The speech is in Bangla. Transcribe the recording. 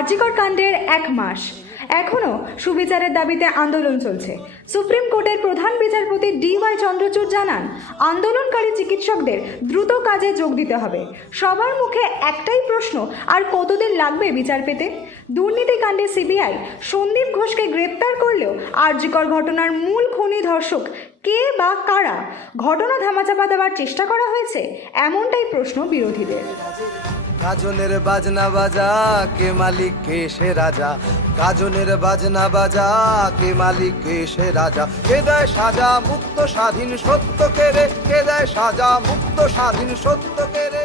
আরজিকর কাণ্ডের 1 মাস এখনো সুবিচারের দাবিতে আন্দোলন চলছে। সুপ্রিম কোর্টের প্রধান বিচারপতি DY চন্দ্রচূড় জানান, আন্দোলনকারী চিকিৎসকদের দ্রুত কাজে যোগ দিতে হবে। সবার মুখে একটাই প্রশ্ন, আর কতদিন লাগবে বিচার পেতে? দুর্নীতিকাণ্ডে সিবিআই সন্দীপ ঘোষকে গ্রেপ্তার করলেও আরজিকর ঘটনার মূল খুনি ধর্ষক কে বা কারা? ঘটনা ধামাচাপা দেওয়ার চেষ্টা করা হয়েছে, এমনটাই প্রশ্ন বিরোধীদের। গাজনের বাজনা বাজা, কে মালিক কে সে রাজা। গাজনের বাজনা বাজা, কে মালিক কে সে রাজা। কে দেয় সাজা মুক্ত স্বাধীন সত্য কে রে? কে দেয় সাজা মুক্ত স্বাধীন সত্য কে রে?